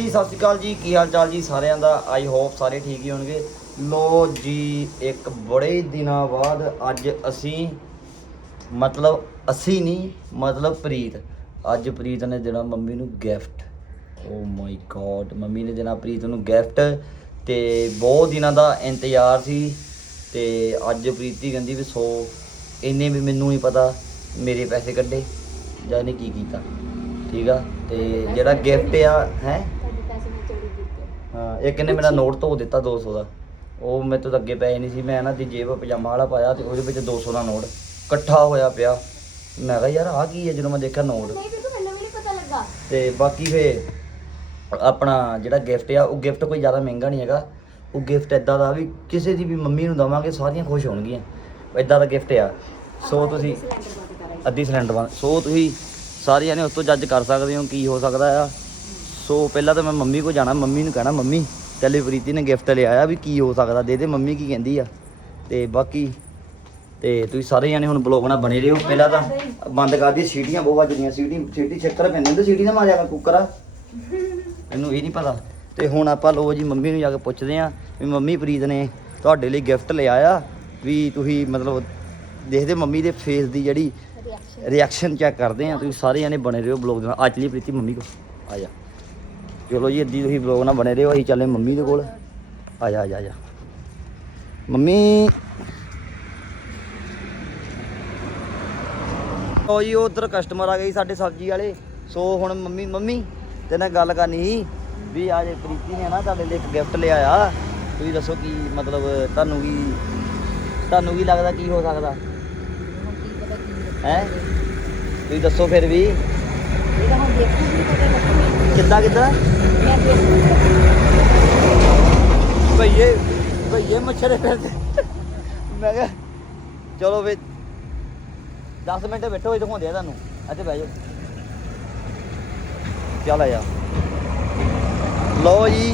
ਜੀ, ਸਤਿ ਸ਼੍ਰੀ ਅਕਾਲ ਜੀ। ਕੀ ਹਾਲ ਚਾਲ ਜੀ ਸਾਰਿਆਂ ਦਾ? ਆਈ ਹੋਪ ਸਾਰੇ ਠੀਕ ਹੀ ਹੋਣਗੇ। ਲੋ ਜੀ, ਇੱਕ ਬੜੇ ਦਿਨਾਂ ਬਾਅਦ ਅੱਜ ਅਸੀਂ, ਮਤਲਬ ਅਸੀਂ ਨਹੀਂ, ਮਤਲਬ ਪ੍ਰੀਤ। ਅੱਜ ਪ੍ਰੀਤ ਨੇ ਦੇਣਾ ਮੰਮੀ ਨੂੰ gift oh my God mummy ਨੇ ਦੇਣਾ ਪ੍ਰੀਤ ਨੂੰ ਗਿਫਟ ਤੇ ਬਹੁਤ ਦਿਨਾਂ ਦਾ ਇੰਤਜ਼ਾਰ ਸੀ। ਤੇ ਅੱਜ ਪ੍ਰੀਤੀ ਕਹਿੰਦੀ ਵੀ ਸੋ ਇਹਨੇ ਵੀ ਮੈਨੂੰ ਨਹੀਂ ਪਤਾ ਮੇਰੇ ਪੈਸੇ ਕੱਢੇ। ਜਾਂ ਇਹਨੇ ਕੀ ਕੀਤਾ। ਠੀਕ ਆ? ਤੇ ਜਿਹੜਾ ਗਿਫਟ ਆ, ਹੈ ਤੁਹਾਡੇ ਪੈਸੇ ਮੈਂ ਚੋਰੀ ਕੀਤੇ ਹਾਂ ਇੱਕ ਨੇ ਮੇਰਾ ਨੋਟ ਧੋ ਦਿੱਤਾ 200 ਦਾ। ਉਹ ਮੇਰੇ ਤੋਂ ਅੱਗੇ ਪਏ ਨਹੀਂ ਸੀ ਮੈਂ ਨਾ ਦੀ ਜੇਬ ਪਜਾਮਾ ਵਾਲਾ ਪਾਇਆ ਤੇ ਉਹਦੇ ਵਿੱਚ 200 ਦਾ ਨੋਟ ਇਕੱਠਾ ਹੋਇਆ ਪਿਆ। ਮੈਂ ਕਿਹਾ ਯਾਰ ਆਹ ਕੀ ਹੈ? ਜਦੋਂ ਮੈਂ ਦੇਖਿਆ ਨੋਟ। ਨਹੀਂ ਬੇਟੂ ਮੈਨੂੰ ਵੀ ਨਹੀਂ ਪਤਾ ਲੱਗਾ। ਤੇ ਬਾਕੀ ਫੇ ਆਪਣਾ ਜਿਹੜਾ ਗਿਫਟ ਆ ਉਹ ਗਿਫਟ ਕੋਈ ਜ਼ਿਆਦਾ ਮਹਿੰਗਾ ਨਹੀਂ ਹੈਗਾ। ਉਹ ਗਿਫਟ ਇਦਾਂ ਦਾ ਵੀ ਕਿਸੇ ਦੀ ਵੀ ਮੰਮੀ ਨੂੰ ਦਵਾਂਗੇ ਸਾਰੀਆਂ ਖੁਸ਼ ਹੋਣਗੀਆਂ। ਇਦਾਂ ਦਾ ਗਿਫਟ ਆ। ਸੋ ਤੁਸੀਂ ਅੱਧੀ ਸਿਲੰਡਰ ਬੰਦ ਸੋ ਤੁਸੀਂ ਸਾਰੇ ਜਾਣੇ ਉਸ ਤੋਂ ਜੱਜ ਕਰ ਸਕਦੇ ਹੋ ਕੀ ਹੋ ਸਕਦਾ ਆ। ਸੋ ਪਹਿਲਾਂ ਤਾਂ ਮੈਂ ਮੰਮੀ ਕੋ ਜਾਣਾ ਮੰਮੀ ਨੂੰ ਕਹਿਣਾ ਮੰਮੀ ਚੱਲੇ ਪ੍ਰੀਤੀ ਨੇ ਗਿਫਟ ਲਿਆਇਆ ਵੀ ਕੀ ਹੋ ਸਕਦਾ ਦੇ ਦੇ ਮੰਮੀ ਕੀ ਕਹਿੰਦੀ ਆ। ਤੇ ਬਾਕੀ ਤੇ ਤੁਸੀਂ ਸਾਰੇ ਜਾਣੇ ਹੁਣ ਬਲੌਗ ਨਾਲ ਬਣੇ ਰਹੋ। ਪਹਿਲਾਂ ਤਾਂ ਬੰਦ ਕਰ ਦੀ ਸੀਟੀਆਂ ਬਹੁਤ ਵੱਜਦੀਆਂ ਸੀਟੀ ਸੀਟੀ ਚੱਕਰ ਪੈਂਦੇ ਹੁੰਦੇ ਸੀਟੀ ਨਾ ਮਾਰਿਆ ਕਰ ਕੁੱਕਰ ਆ। ਇਹਨੂੰ ਇਹ ਨਹੀਂ ਪਤਾ। ਤੇ ਹੁਣ ਆਪਾਂ ਲੋ ਜੀ ਮੰਮੀ ਨੂੰ ਜਾ ਕੇ ਪੁੱਛਦੇ ਆ ਵੀ ਮੰਮੀ ਪ੍ਰੀਤ ਨੇ ਤੁਹਾਡੇ ਲਈ ਗਿਫਟ ਲਿਆਇਆ ਵੀ ਤੁਸੀਂ ਮਤਲਬ ਦੇਖਦੇ ਮੰਮੀ ਦੇ ਫੇਸ ਦੀ ਜਿਹੜੀ ਰਿਐਕਸ਼ਨ ਚੈੱਕ ਕਰਦੇ ਆ ਤੁਸੀਂ ਸਾਰੇ ਜਾਣੇ ਬਣੇ ਰਹੋ ਬਲੌਗ ਦੇ ਨਾਲ। ਅੱਜ ਲਈ ਪ੍ਰੀਤੀ ਮੰਮੀ ਕੋ ਆ ਜਾ। ਚਲੋ ਜੀ ਅੱਧੀ ਤੁਸੀਂ ਬਲੌਗ ਨਾਲ ਬਣੇ ਰਹੋ ਅਸੀਂ ਚੱਲੇ ਮੰਮੀ ਦੇ ਕੋਲ। ਆ ਜਾ ਆ ਜਾ ਆ ਜਾ। ਮੰਮੀ। ਉਹ ਜੀ ਉਧਰ ਕਸਟਮਰ ਆ ਗਈ ਸਾਡੇ ਸਬਜ਼ੀ ਵਾਲੇ। ਸੋ ਹੁਣ ਮੰਮੀ ਮੰਮੀ ਤੇ ਨਾਲ ਗੱਲ ਕਰਨੀ ਸੀ ਵੀ ਆ ਜੇ ਪ੍ਰੀਤੀ ਨੇ ਨਾ ਤੁਹਾਡੇ ਲਈ ਇੱਕ ਗਿਫਟ ਲਿਆਇਆ ਤੁਸੀਂ ਦੱਸੋ ਕੀ ਮਤਲਬ ਤੁਹਾਨੂੰ ਕੀ ਤੁਹਾਨੂੰ ਕੀ ਲੱਗਦਾ ਕੀ ਹੋ ਸਕਦਾ? ਹੈ ਤੁਸੀਂ ਦੱਸੋ ਫਿਰ ਵੀ। ਇਹਦਾ ਹੁਣ ਦੇਖੂਗੀ ਪਤਾ ਲੱਗੂਗੀ। ਕਿੱਦਾਂ ਕਿੱਦਾਂ? ਮੈਂ ਦੇਖੂਗੀ ਭਈਏ ਭਈਏ ਮੱਛਰੇ ਫਿਰਦੇ ਮੈਂ ਕਿਹਾ ਚਲੋ ਵੀ 10 ਮਿੰਟ ਬੈਠੋ ਇਹ ਦਿਖਾਉਂਦੇ ਆ ਤੁਹਾਨੂੰ। ਇੱਥੇ ਬਹਿ ਜਾਓ। ਚੱਲ ਆ ਲੋ ਜੀ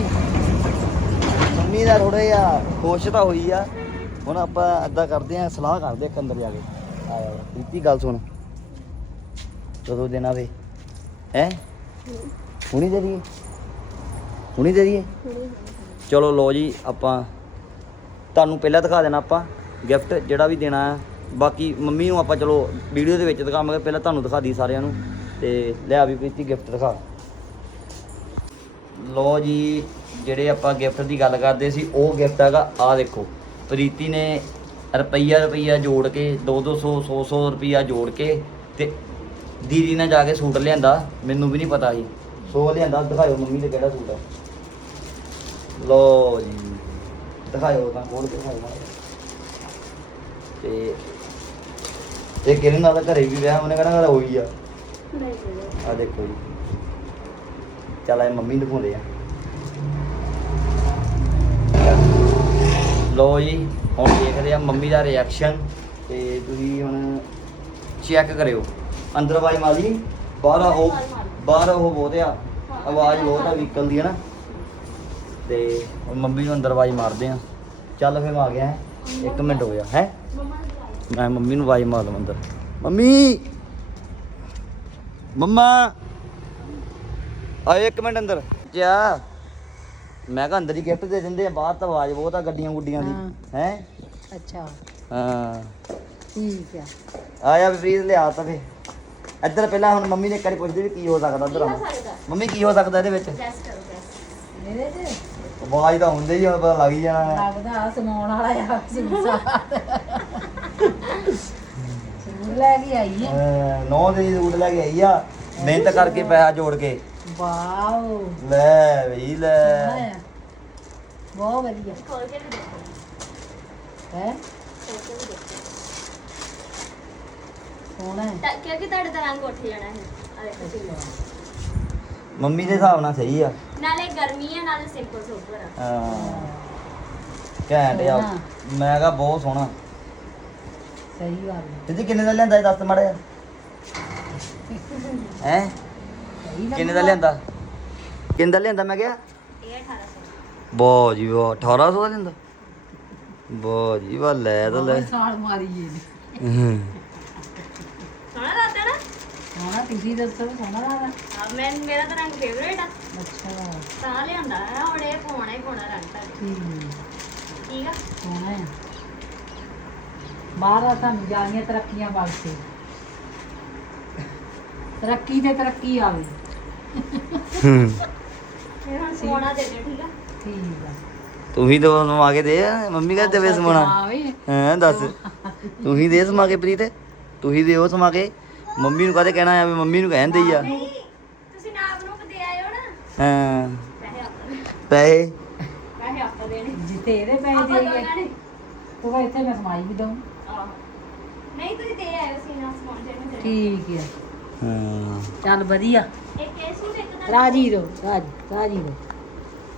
ਮੰਮੀ ਦਾ ਥੋੜਾ ਜਿਹਾ ਖੁਸ਼ ਤਾਂ ਹੋਈ ਆ। ਹੁਣ ਆਪਾਂ ਏਦਾਂ ਕਰਦੇ ਆ ਸਲਾਹ ਕਰਦੇ ਆ ਅੰਦਰ ਜਾ ਕੇ। ਆਇਆ ਪ੍ਰੀਤੀ ਗੱਲ ਸੁਣ। ਕਦੋਂ ਦੇਣਾ ਵੇ ਹੈ? ਹੁਣੀ ਦੇ ਦਈਏ? ਹੁਣੀ ਦੇ ਦਈਏ? ਚਲੋ ਲੋ ਜੀ, ਆਪਾਂ ਤੁਹਾਨੂੰ ਪਹਿਲਾਂ ਦਿਖਾ ਦੇਣਾ ਆਪਾਂ ਗਿਫਟ ਜਿਹੜਾ ਵੀ ਦੇਣਾ ਹੈ। ਬਾਕੀ ਮੰਮੀ ਨੂੰ ਆਪਾਂ ਚਲੋ ਵੀਡੀਓ ਦੇ ਵਿੱਚ ਦਿਖਾਵਾਂਗੇ, ਪਹਿਲਾਂ ਤੁਹਾਨੂੰ ਦਿਖਾ ਦੀ ਸਾਰਿਆਂ ਨੂੰ ਤੇ ਲਿਆ ਵੀ ਪ੍ਰੀਤੀ ਗਿਫਟ ਦਿਖਾ। ਲੋ ਜੀ, ਜਿਹੜੇ ਆਪਾਂ ਗਿਫਟ ਦੀ ਗੱਲ ਕਰਦੇ ਸੀ, ਉਹ ਗਿਫਟ ਹੈਗਾ ਆ ਦੇਖੋ, ਪ੍ਰੀਤੀ ਨੇ ਰੁਪਈਆ ਰੁਪਈਆ ਜੋੜ ਕੇ 2 200 100 100 ਰੁਪਈਆ ਜੋੜ ਕੇ ਤੇ ਦੀਦੀ ਨੇ ਜਾ ਕੇ ਸੂਟ ਲਿਆਂਦਾ, ਮੈਨੂੰ ਵੀ ਨਹੀਂ ਪਤਾ ਸੀ। ਸੋ ਲਿਆਂਦਾ, ਦਿਖਾਇਓ ਮੰਮੀ ਦੇ ਕਿਹੜਾ ਸੂਟ ਹੈ ਲੋ ਜੀ, ਦਿਖਾਇਓ ਤਾਂ ਖੋਲ ਦਿਖਾਇਓ। ਤੇ ਇਹ ਕਿਰਨ ਨਾਲ ਘਰੇ ਵੀ ਵਿਆਹ, ਉਹਨੇ ਕਹਿਣਾ ਘਰ ਹੋਈ ਆ। ਆ ਦੇਖੋ ਜੀ। ਚੱਲ ਇਹ ਮੰਮੀ ਨੂੰ ਦਿਖਾਉਂਦੇ ਆ। ਲੋ ਜੀ, ਹੁਣ ਦੇਖਦੇ ਆ ਮੰਮੀ ਦਾ ਰਿਐਕਸ਼ਨ ਤੇ ਤੁਸੀਂ ਹੁਣ ਚੈੱਕ ਕਰਿਓ। ਅੰਦਰ ਆਵਾਜ਼ ਮਾਰੀ ਬਾਹਰ ਉਹ ਬਾਹਰ ਉਹ ਬਹੁਤ ਆ। ਆਵਾਜ਼ ਬਹੁਤ ਆ ਵਹੀਕਲ ਦੀ ਹੈ ਨਾ? ਤੇ ਹੁਣ ਮੰਮੀ ਨੂੰ ਅੰਦਰ ਆਵਾਜ਼ ਮਾਰਦੇ ਆ। ਚੱਲ ਫਿਰ ਮੈਂ ਆ ਗਿਆ ਹੈਂ। ਇੱਕ ਮਿੰਟ ਹੋ ਗਿਆ ਹੈ? ਮੈਂ ਮੰਮੀ ਨੂੰ ਆਵਾਜ਼ ਮਾਰ ਲਵਾਂ ਅੰਦਰ। ਮੰਮੀ! ਮੰਮਾ! ਆਏ ਇੱਕ ਮਿੰਟ ਅੰਦਰ। ਜਾ। ਮੈਂ ਕਿਹਾ ਅੰਦਰ ਹੀ ਗਿਫਟ ਦੇ ਦਿੰਦੇ ਆ ਬਾਹਰ ਤਾਂ ਆਵਾਜ਼ ਬਹੁਤ ਆ ਗੱਡੀਆਂ ਗੁੱਡੀਆਂ ਦੀ ਹੈ। ਅੱਛਾ। ਹਾਂ। ਠੀਕ ਆ। ਆਇਆ ਵਿਪਰੀਤ ਲਿਆ ਤਾਂ ਫੇ ਇੱਧਰ ਪਹਿਲਾਂ ਹੁਣ ਮੰਮੀ ਨੇ ਇੱਕ ਵਾਰੀ ਪੁੱਛਦੇ ਵੀ ਕੀ ਹੋ ਸਕਦਾ ਇੱਧਰ ਆਓ ਮੰਮੀ ਕੀ ਹੋ ਸਕਦਾ ਇਹਦੇ ਵਿੱਚ? ਗੈਸ ਕਰੋ ਗੈਸ। ਇਹਦੇ ਤੇ ਆਵਾਜ਼ ਤਾਂ ਹੁੰਦੇ ਹੀ ਹੁਣ ਪਤਾ ਲੱਗ ਹੀ ਜਾਣਾ ਲੱਗਦਾ ਸਮਾਉਣ ਵਾਲਾ ਆ ਸਿੰਸਾ ਸੂਟ। ਲੈ ਕੇ ਆਈ ਹੈ ਨੌ ਦੇ ਸੂਟ ਲੈ ਕੇ ਆਈ ਆ ਮਿਹਨਤ ਕਰਕੇ ਪੈਸਾ ਜੋੜ ਕੇ। ਵਾਓ। ਲੈ ਵੀ ਲੈ। ਸੋਹਣਾ ਆ। ਬਹੁਤ ਵਧੀਆ। ਖੋਲ ਕੇ ਵੀ ਦੇਖੋ। ਹੈ? ਖੋਲ ਕੇ ਵੀ ਦੇਖੋ। ਸੋਹਣਾ ਹੈ। ਤਾਂ- ਕਿਉਂਕਿ ਤੁਹਾਡੇ ਦਾ ਰੰਗ ਉੱਠ ਜਾਣਾ ਹੈ। ਆ ਦੇਖੋ ਜੀ। ਮੰਮੀ ਦੇ ਹਿਸਾਬ ਨਾਲ ਸਹੀ ਆ। ਨਾਲੇ ਗਰਮੀ ਹੈ ਨਾਲੇ ਸਿੰਪਲ ਸੋਬਰ ਆ। ਹਾਂ। ਘੈਂਟ ਆ। ਸੋਹਣਾ। ਮੈਂ ਕਿਹਾ ਬਹੁਤ ਸੋਹਣਾ। ਸਹੀ ਗੱਲ ਹੈ ਦੀਦੀ ਕਿੰਨੇ ਦਾ ਲਿਆਂਦਾ ਇਹ ਦੱਸ ਮਾੜਾ ਹੈ? ਸਹੀ ਕਿੰਨੇ ਦਾ ਲਿਆਂਦਾ? ਕਿੰਨੇ ਦਾ ਲਿਆਂਦਾ ਮੈਂ ਕਿਹਾ? ਇਹ 1800 ਵਾਹ ਜੀ ਵਾਹ 1800 ਦਾ ਲਿਆਂਦਾ? ਵਾਹ ਜੀ ਵਾਹ ਲੈ ਤਾਂ ਲੈ। ਸਾਲ ਮਾਰੀ ਇਹ ਹੂੰ। ਸੋਹਣਾ ਲੱਗਦਾ ਨਾ? ਸੋਹਣਾ ਤੁਸੀਂ ਦੱਸੋ ਸੋਹਣਾ ਲੱਗਦਾ? ਹਾਂ ਮੈਂ ਮੇਰਾ ਤਾਂ ਰੰਗ ਫੇਵਰੇਟ ਆ। ਅੱਛਾ। ਤਾਂ ਲਿਆਂਦਾ ਹੈ ਹੁਣ ਇਹ ਪਾਉਣਾ ਹੀ ਪਾਉਣਾ ਰੰਗ ਠੀਕ ਠੀਕ ਆ? ਸੋਹਣਾ ਹੈ ਬਾਹਰ ਆ ਸਾਨੂੰ ਜਾਣੀਆਂ ਤਰੱਕੀਆਂ ਵਾਸਤੇ ਤਰੱਕੀ ਤੇ ਤਰੱਕੀ ਆਵੇ। ਹੂੰ। ਫਿਰ ਹੁਣ ਸੋਨਾ ਦੇ ਦੇ ਠੀਕ ਆ? ਠੀਕ ਆ। ਤੂੰ ਹੀ ਦੋ ਸਮਾ ਕੇ ਦੇ ਮੰਮੀ ਕਹਿੰਦੇ ਵੇ ਸਮਾਣਾ। ਹਾਂ ਦੱਸ। ਤੂੰ ਹੀ ਦੇ ਸਮਾ ਕੇ ਪ੍ਰੀਤ। ਤੂੰ ਹੀ ਦੇ ਉਹ ਸਮਾ ਕੇ? ਮੰਮੀ ਨੂੰ ਕਹਦੇ ਕਹਿਣਾ ਆ ਵੀ ਮੰਮੀ ਨੂੰ ਕਹਿੰਦੇ ਹੀ ਆ? ਤੁਸੀਂ ਨਾਪ ਨੂੰ ਦੇ ਆਇਓ ਨਾ। ਹਾਂ। ਪੈਸੇ ਆਪਾਂ ਦੇ ਪੈਸੇ? ਪੈਸੇ ਆਪਾਂ ਦੇਣੇ। ਜਿੱਤੇ ਇਹਦੇ ਪੈਸੇ ਆਪਾਂ ਦੇ ਗਏ ਨੇ ਤੂੰ ਕਹ ਇੱਥੇ ਮੈਂ ਸਮਾਈ ਵੀ ਦਊਂ। ਨਹੀਂ ਤੁਸੀਂ ਦੇ ਆਇਓ ਸੀਨਾ ਸਮਾਨ ਜਿਹੜੇ ਦੇ ਠੀਕ ਹੈ ਹਾਂ। ਚੱਲ ਵਧੀਆ। ਇੱਕ ਇਹ ਸੂਟ ਇੱਕ ਦਾ ਰਾਜੀ ਰੋ ਰਾਜੀ ਰਾਜੀ ਰੋ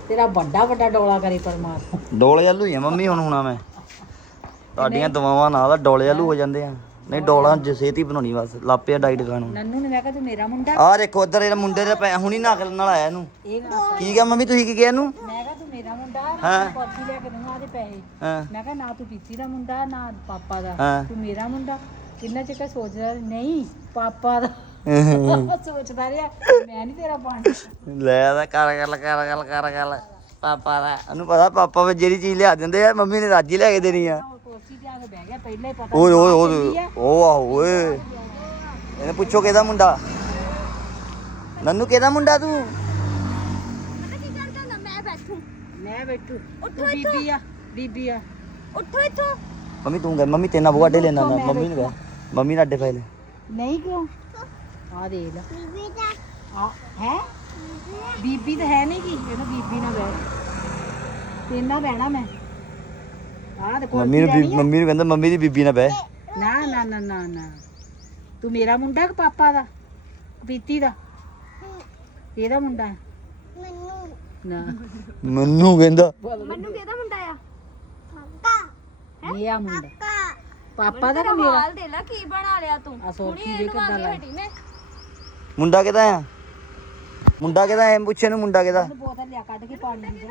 ਤੇਰਾ ਵੱਡਾ ਵੱਡਾ ਡੋਲਾ ਕਰੇ ਪਰਮਾਤਮਾ। ਡੋਲੇ ਆਲੂ ਹੀ ਆ ਮੰਮੀ ਹੁਣ ਹੁਣਾ ਮੈਂ। ਤੁਹਾਡੀਆਂ ਦਵਾਵਾਂ ਨਾਲ ਡੋਲੇ ਆਲੂ ਹੋ ਜਾਂਦੇ ਆ। ਨਹੀਂ ਡੋਲਾਂ ਜਸੇਤੀ ਬਣਾਉਣੀ ਬਸ ਲਾਪਿਆ ਡਾਈਟ ਖਾਣ ਨੂੰ। ਨੰਨੂ ਨੇ ਮੈਂ ਕਿਹਾ ਤੂੰ ਮੇਰਾ ਮੁੰਡਾ। ਆਹ ਦੇਖੋ ਇੱਧਰ ਇਹ ਮੁੰਡੇ ਦੇ ਪੈ ਹੁਣੀ ਨਕਲ ਨਾਲ ਆਇਆ ਇਹਨੂੰ। ਇਹ ਕੀ ਕਿਹਾ ਮੰਮੀ ਤੁਸੀਂ ਕੀ ਕਿਹਾ ਇਹਨੂੰ? ਮੈਂ ਕਿਹਾ ਤੂੰ ਮੇਰਾ ਮੁੰਡਾ ਹਾਂ। ਮੈਂ ਕਾਪੀ ਲੈ ਕੇ ਦੂੰਗਾ ਆਦੇ ਪੈਸੇ। ਹਾਂ। ਮੈਂ ਕਿਹਾ ਨਾ ਤੂੰ ਪੀਤੀ ਦਾ ਮੁੰਡਾ ਨਾ ਪਾਪਾ ਦਾ। ਹਾਂ। ਤੂੰ ਮੇਰਾ ਮੁੰਡਾ। ਕਿੰਨਾ ਚਿਰ ਸੋਚਦਾ ਨਹੀਂ ਪਾਪਾ ਦਾ। ਸੋਚਦਾ ਰਿਹਾ ਮੈਂ ਨਹੀਂ ਤੇਰਾ ਪਾਣੀ। ਲੈ ਦਾ ਕਰ ਗੱਲ ਕਰ ਗੱਲ ਕਰ ਗੱਲ ਪਾਪਾ ਦਾ। ਉਹਨੂੰ ਪਤਾ ਪਾਪਾ ਵੀ ਜਿਹੜੀ ਚੀਜ਼ ਲਿਆ ਦਿੰਦੇ ਆ ਮੰਮੀ ਨੇ ਰਾਜੀ ਲੈ ਕੇ ਦੇਣੀ ਆ। ਆ ਕੇ ਬਹਿ ਗਿਆ ਪਹਿਲਾਂ ਹੀ ਪਤਾ ਓਏ ਓਏ ਓਏ ਆ। ਉਹ ਆਹੋ ਓਏ। ਇਹਨੇ ਪੁੱਛੋ ਕਿਹਦਾ ਮੁੰਡਾ? ਨੰਨੂ ਕਿਹਦਾ ਮੁੰਡਾ ਤੂੰ? ਪਤਾ ਕੀ ਕਰਦਾ ਹੁੰਦਾ ਮੈਂ ਬੈਠੂ। ਮੈਂ ਬੈਠੂ। ਤੂੰ ਬੀਬੀ ਆ ਬੀਬੀ ਆ। ਉੱਠੋ ਇੱਥੋਂ। ਮੰਮੀ ਤੂੰ ਕਹਿ ਮੰਮੀ ਤੇਨਾ ਬੁਆ ਅੱਡੇ ਲੈਣਾ ਨਾ ਮੰਮੀ ਨੂੰ ਕਹਿ ਮੰਮੀ ਨਾਲ ਅੱਡੇ ਪੈ ਲੈ ਨਹੀਂ ਕਿਉਂ? ਆ ਦੇ ਲੈ। ਬੀਬੀ ਦਾ। ਆ ਹੈ? ਬੀਬੀ ਤਾਂ ਹੈ ਨਹੀਂ ਕੀ ਇਹਨੂੰ ਬੀਬੀ ਨਾਲ ਬਹਿ। ਤੇਨਾ ਬਹਿਣਾ ਮੈਂ। ਆ ਤੇ ਮੰਮੀ ਨੂੰ ਬੀ- ਮੰਮੀ ਨੂੰ ਕਹਿੰਦਾ ਮੰਮੀ ਦੀ ਬੀਬੀ ਨਾਲ ਬਹਿ। ਨਾ ਨਾ ਨਾ ਨਾ ਨਾ। ਤੂੰ ਮੇਰਾ ਮੁੰਡਾ ਕਿ ਪਾਪਾ ਦਾ? ਪੀਤੀ ਦਾ? ਇਹਦਾ ਮੁੰਡਾ? ਹੈ? ਨਾ। ਮੰਨੂ ਕਹਿੰਦਾ। ਮੈਨੂੰ ਕਿਹਦਾ ਮੁੰਡਾ ਆ? ਇਹ ਆ ਮੁੰਡਾ। ਪਾਪਾ। ਦਾ ਕਿ ਮੇਰਾ? ਹਾਲ ਦੇ ਲੈ ਕੀ ਬਣਾ ਲਿਆ ਤੂੰ? ਆ ਸੋਚੀ ਇਹਨੂੰ ਕਿੱਦਾਂ ਲੱਗ ਹਟੀ ਮੈਂ। ਮੁੰਡਾ ਕਿਹਦਾ ਆ? ਮੁੰਡਾ ਕਿਹਦਾ ਐ ਪੁੱਛੇ ਨੂੰ ਮੁੰਡਾ ਕਿਹਦਾ? ਬੋਤਲ ਲਿਆ ਕੱਢ ਕੇ ਪਾਣੀ ਦੀ। ਜਾ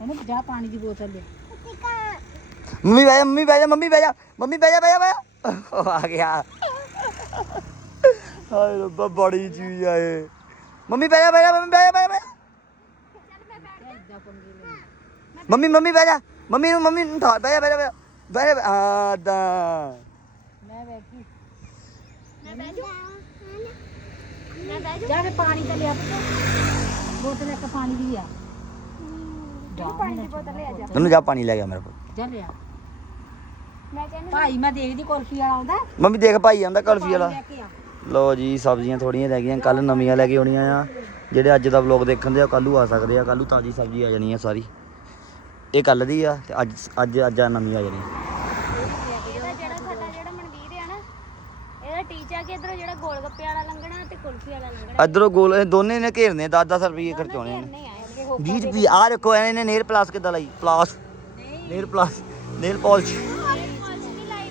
ਇਹਨੂੰ ਜਾ ਪਾਣੀ ਦੀ ਬੋਤਲ ਲਿਆ। ਮੰਮੀ ਬਹਿ ਜਾ ਮੰਮੀ ਬਹਿ ਜਾ ਮੰਮੀ ਬਹਿ ਜਾ ਮੰਮੀ ਬਹਿ ਜਾ ਬਹਿ ਜਾ ਬਹਿ ਜਾ ਉਹ ਆ ਗਿਆ ਹਾਏ ਰੱਬਾ ਬੜੀ ਚੀਜ਼ ਆਏ ਮੰਮੀ ਬਹਿ ਜਾ ਬਹਿ ਜਾ ਮੰਮੀ ਬਹਿ ਜਾ ਬਹਿ ਜਾ, ਬਹਿ ਜਾ ਮੰਮੀ ਮੰਮੀ ਬਹਿ ਜਾ ਮੰਮੀ ਨੂੰ ਮੰਮੀ ਨੂੰ ਠਾ ਬਹਿ ਜਾ ਬਹਿ ਜਾ ਬਹਿ ਪਾਣੀ ਦੀ ਬੋਤਲ ਲੈ ਜਾ। ਤੈਨੂੰ ਜਾ ਪਾਣੀ ਲੈ ਗਿਆ ਮੇਰੇ ਕੋਲ। ਜਾ ਲਿਆ। ਮੈਂ ਕਹਿੰਦੀ ਭਾਈ ਮੈਂ ਦੇਖਦੀ ਕੁਲਫੀ ਵਾਲਾ ਆਉਂਦਾ। ਮੰਮੀ ਦੇਖ ਭਾਈ ਆਂਦਾ ਕਲਫੀ ਵਾਲਾ। ਲੈ ਕੇ ਆ। ਲੋ ਜੀ ਸਬਜ਼ੀਆਂ ਥੋੜੀਆਂ ਰਹਿ ਗਈਆਂ। ਕੱਲ ਨਵੀਆਂ ਲੈ ਕੇ ਆਉਣੀਆਂ ਆ। ਜਿਹੜੇ ਅੱਜ ਦਾ ਵਲੌਗ ਦੇਖਣ ਦੇ ਆ ਕੱਲੂ ਆ ਸਕਦੇ ਆ। ਕੱਲੂ ਤਾਜੀ ਸਬਜ਼ੀ ਆ ਜਾਣੀ ਆ ਸਾਰੀ। ਇਹ ਕੱਲ ਦੀ ਆ ਤੇ ਅੱਜ ਅੱਜ ਅੱਜ ਆ ਨਵੀਂ ਆ ਜਾਣੀ। ਇਹਦਾ ਜਿਹੜਾ ਸਾਡਾ ਜਿਹੜਾ ਮਨਵੀਰ ਆ ਨਾ ਇਹਦਾ ਟੀਚਾ ਕਿ ਇਧਰੋਂ ਜਿਹੜਾ ਗੋਲ ਗੱਪੇ ਵਾਲਾ ਲੰਘਣਾ ਤੇ ਕੁਲਫੀ ਵਾਲਾ ਲੰਘਣਾ? ਇਧਰੋਂ ਗੋਲ ਇਹ ਦੋਨੇ ਨੇ ਘੇਰਨੇ 10-10 ਰੁਪਏ ਖਰਚਾਉਣੇ ਨੇ 20 ਰੁਪਏ ਆ ਦੇਖੋ ਇਹਨੇ ਨੇਲ ਪਲਾਸ ਕਿੱਦਾਂ ਲਾਈ? Polish. Nail polish nail polish. ਨਹੀਂ ਲਾਈ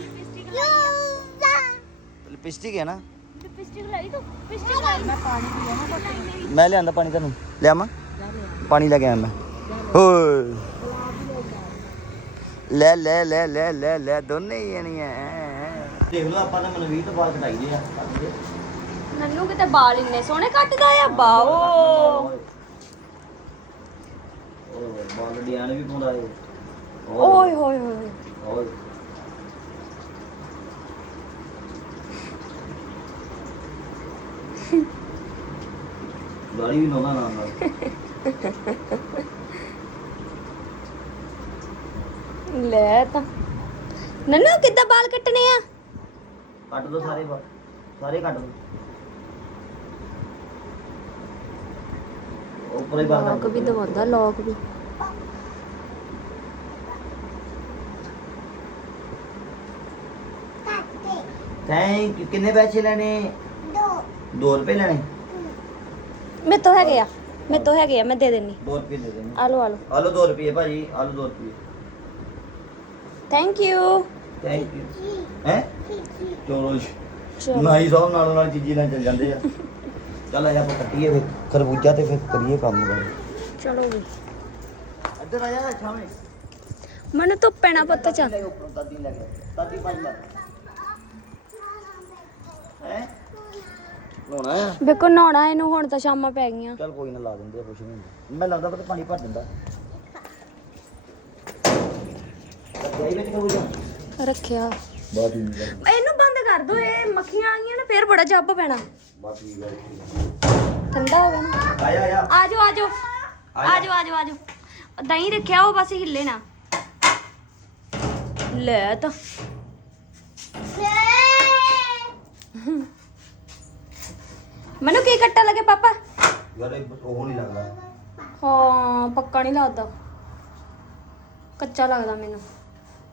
ਲਿਪਸਟਿਕ ਹੈ ਨਾ। ਲਿਪਸਟਿਕ ਲਾਈ ਤੂੰ। ਲਿਪਸਟਿਕ ਲਾਈ। ਮੈਂ ਪਾਣੀ ਪੀਆ ਨਾ ਕੁਛ ਮੈਂ ਲਿਆਂਦਾ ਪਾਣੀ ਤੁਹਾਨੂੰ ਲਿਆਵਾਂ ਜਾ ਲਿਆ ਪਾਣੀ ਲੈ ਕੇ ਆਇਆ ਮੈਂ। ਹੋਏ ਲੈ ਲੈ ਲੈ ਲੈ ਲੈ ਲੈ ਦੋਨੇ ਹੀ ਆਣੀਆਂ ਦੇਖ ਲਓ ਆਪਾਂ ਤਾਂ ਮਨਵੀਰ ਤੋਂ ਬਾਅਦ ਕਟਾਈ ਦੇ ਆ। ਨੰਨੂ ਕਿਤੇ ਬਾਲ ਇੰਨੇ ਸੋਹਣੇ ਕੱਟਦਾ ਆ ਬਾਓ ਬਾਲ ਡਿਆਨ ਵੀ ਪਾਉਂਦਾ ਏ। ਓਏ ਹੋਏ ਹੋਏ ਓਏ ਗਾੜੀ ਵੀ ਨੋਦਾ ਨਾਮ ਨਾਲ। ਲੈ ਤਾਂ। ਨੰਨੂ ਕਿੱਦਾਂ ਬਾਲ ਕੱਟਣੇ ਆ? ਕੱਟ ਦੋ ਸਾਰੇ ਬਾਲ। ਸਾਰੇ ਕੱਟ ਦੋ। ਉੱਪਰ ਹੀ ਬਾਲ ਲੋਕ ਵੀ ਦਵਾਉਂਦਾ ਲੋਕ ਵੀ। ਥੈਂਕ ਯੂ ਕਿੰਨੇ ਪੈਸੇ ਲੈਣੇ? 2 2 ਰੁਪਏ ਲੈਣੇ? ਮੇਰੇ ਤੋਂ ਹੈਗੇ ਆ। ਮੇਰੇ ਤੋਂ ਹੈਗੇ ਆ ਮੈਂ ਦੇ ਦੇਣੀ 2 ਰੁਪਏ ਦੇ ਦੇਣੇ ਆ ਲੋ ਆ ਲੋ ਆਲੂ 2 ਰੁਪਏ ਭਾਜੀ ਆਲੂ 2 ਰੁਪਏ। ਥੈਂਕ ਯੂ ਥੈਂਕ ਯੂ ਹੈ? ਚਲੋ ਚਲੋ। ਨਾਈ ਸਾਹਿਬ ਨਾਲ ਨਾਲ ਚੀਜ਼ੀ ਨਾਲ ਚੱਲ ਜਾਂਦੇ ਆ। ਚੱਲ ਆਇਆ ਆਪਾਂ ਕੱਟੀਏ ਫਿਰ ਖਰਬੂਜਾ ਤੇ ਫਿਰ ਕਰੀਏ ਕੰਮ ਕਰ ਚਲੋ ਵੀ ਇੱਧਰ ਆ ਜਾ ਛਾਵੇਂ। ਮੈਨੂੰ ਧੁੱਪ ਪੈਣਾ ਪੁੱਤ ਚ। ਲੈ ਉੱਪਰ ਦਾਦੀ ਲੈ ਕੇ ਦਾਦੀ ਪੰਜ ਲੈ। ਹੈ? ਆ? ਨਹਾਉਣਾ ਇਹਨੂੰ ਹੁਣ ਤਾਂ ਸ਼ਾਮਾਂ ਪੈ ਗਈਆਂ। ਚੱਲ ਕੋਈ ਨਾ ਲਾ ਦਿੰਦੇ ਆ ਕੁਛ ਨਹੀਂ ਹੁੰਦਾ। ਮੈਂ ਲਾਉਂਦਾ ਪਤਾ ਪਾਣੀ ਭਰ ਦਿੰਦਾ। ਜਾਈ ਵਿੱਚ ਕਹੂਗਾ ਰੱਖਿਆ। ਇਹਨੂੰ ਬੰਦ ਕਰ ਦੋ ਇਹ ਮੱਖੀਆਂ ਆ ਗਈਆਂ ਨਾ ਫੇਰ ਬੜਾ ਜੱਬ ਪੈਣਾ। ਬਹੁਤ ਠੀਕ ਹੈ ਠੰਡਾ ਹੋ ਗਿਆ ਨਾ। ਆਇਆ ਆਇਆ। ਆਜੋ ਆਜੋ। ਆਜੋ ਆਜੋ ਆਜੋ। ਦਹੀਂ ਰੱਖਿਆ ਉਹ ਬਸ ਹਿੱਲੇ ਨਾ। ਲੈ ਤਾਂ। ਮੈਨੂੰ ਕੀ ਕੱਟਣ ਲੱਗੇ ਪਾਪਾ? ਯਾਰ ਇਹ ਉਹ ਨਹੀਂ ਲੱਗਦਾ। ਹਾਂ ਪੱਕਾ ਨਹੀਂ ਲੱਗਦਾ। ਕੱਚਾ ਲੱਗਦਾ ਮੈਨੂੰ।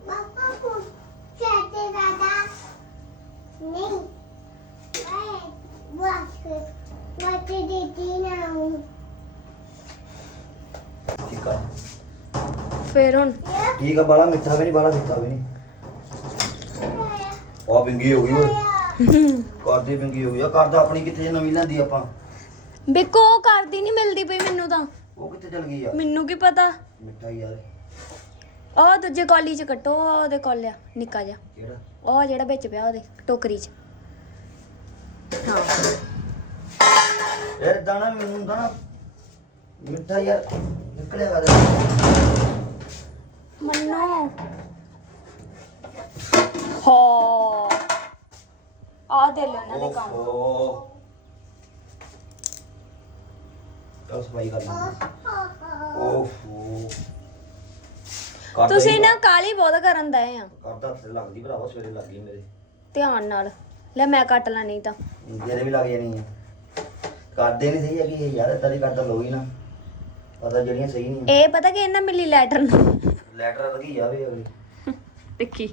ਪਾਪਾ ਕੋ ਕਹਤੇ ਦਾਦਾ। ਨਹੀਂ ਫੇਰ ਹੁਣ? ਠੀਕ ਆ ਮਿੱਠਾ ਵੀ ਨਹੀਂ ਬਾਲਾ ਮਿੱਠਾ ਵੀ ਨਹੀਂ। ਆ ਬਿੰਗੀ ਹੋ ਗਈ ਓਏ। ਕਰਦੀ ਬਿੰਗੀ ਹੋ ਗਈ ਆ ਕਰਦਾ ਆਪਣੀ ਕਿੱਥੇ ਨਵੀਂ ਲੈਂਦੀ ਆਪਾਂ। ਬਿਕੋ ਉਹ ਕਰਦੀ ਨਹੀਂ ਮਿਲਦੀ ਪਈ ਮੈਨੂੰ ਤਾਂ। ਉਹ ਕਿੱਥੇ ਚਲ ਗਈ ਆ? ਮੈਨੂੰ ਕੀ ਪਤਾ? ਮਿੱਠਾ ਯਾਰ ਉਹ ਦੂਜੇ ਕੌਲੀ ਚ ਕੱਟੋ ਉਹ ਉਹਦੇ ਕੋਲ ਆ ਨਿੱਕਾ ਜਿਹਾ। ਕਿਹੜਾ? ਉਹ ਜਿਹੜਾ ਵਿੱਚ ਪਿਆ ਉਹਦੇ ਟੋਕਰੀ ਚ। ਹਾਂ। ਇਹ ਦਾਣਾ ਮੈਨੂੰ ਨਾ ਮਿੱਠਾ ਯਾਰ ਨਿਕਲਿਆ ਮੰਨੋ। ਹੋ। ਆ ਦੇ ਲੈ ਉਹਨਾਂ ਦੇ ਕੰਮ। ਓਹੋ ਚਲ ਸਫ਼ਾਈ ਕਰ ਲੈਂਦੇ ਓਹੋ ਕਰਦਾ ਤੁਸੀਂ ਹੀ ਨਾ ਕਾਲੀ ਬਹੁਤ ਕਰਨ ਦਏ ਆ। ਕਰਦਾ ਹੱਥ ਤੇ ਲੱਗਦੀ ਭਰਾਵਾ ਸਵੇਰੇ ਲੱਗ ਗਈ ਮੇਰੇ। ਧਿਆਨ ਨਾਲ। ਲੈ ਮੈਂ ਕੱਟ ਲਾ ਨਹੀਂ ਤਾਂ। ਜਿਹੜੇ ਵੀ ਲੱਗ ਜਾਣੀ ਆ। ਕਰਦੇ ਨਹੀਂ ਸਹੀ ਹੈ ਕਿ ਇਹ ਯਾਰ ਏਦਾਂ ਦੀ ਕਰਦਾ ਲੋਈ ਨਾ। ਪਤਾ ਜਿਹੜੀਆਂ ਸਹੀ ਨਹੀਂ ਇਹ ਪਤਾ ਕਿ ਇਹਨਾਂ ਮਿਲੀ ਲੈਟਰ ਲੈਟਰ ਲਗੀ ਜਾਵੇ ਅਗਲੀ। ਦੇਖੀ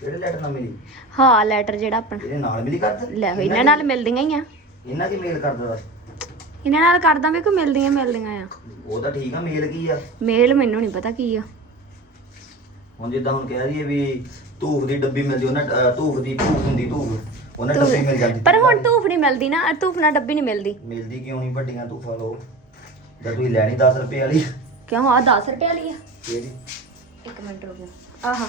ਕਿਹੜੇ ਲੈਟਰ ਨਾਲ ਮਿਲੀ? ਹਾਂ ਲੈਟਰ ਜਿਹੜਾ ਆਪਣਾ। ਇਹਦੇ ਨਾਲ ਮਿਲੀ ਕਰਦਾ ਲੈ ਹੋਈ ਇਹਨਾਂ ਨਾਲ ਮਿਲਦੀਆਂ ਹੀ ਆ। ਇਹਨਾਂ ਕੀ ਮੇਲ ਕਰਦਾ ਦੱਸ? ਇਹਨਾਂ ਨਾਲ ਕਰਦਾ ਵੀ ਕੋਈ ਮਿਲਦੀਆਂ ਮਿਲਦੀਆਂ ਆ? ਉਹ ਤਾਂ ਠੀਕ ਆ ਮੇਲ ਕੀ ਆ? ਮੇਲ ਮੈਨੂੰ ਨਹੀਂ ਪਤਾ ਕੀ ਆ। ਹੁਣ ਜਿੱਦਾਂ ਹੁਣ ਕਹਿ ਦਈਏ ਵੀ ਧੂਫ ਦੀ ਡੱਬੀ ਮਿਲਦੀ ਉਹਨਾਂ ਧੂਫ ਦੀ ਧੂਫ ਹੁੰਦੀ ਧੂਫ। ਉਹਨਾਂ ਡੱਬੀ ਮਿਲ ਜਾਂਦੀ। ਪਰ ਹੁਣ ਧੂਫ ਨਹੀਂ ਮਿਲਦੀ ਨਾ ਧੂਫ ਨਾਲ ਡੱਬੀ ਨਹੀਂ ਮਿਲਦੀ। ਮਿਲਦੀ ਕਿਉਂ ਨਹੀਂ ਵੱਡੀਆਂ ਧੂਫਾਂ ਲੋ? ਜਦ ਤੁਸੀਂ ਲੈਣੀ 10 ਰੁਪਏ ਵਾਲੀ? ਕਿਉਂ? ਆ 10 ਰੁਪਏ ਵਾਲੀ ਆ। ਕਿਹੜੀ ਇੱਕ ਮਿੰਟ ਰੁਕੋ। ਆਹਾ।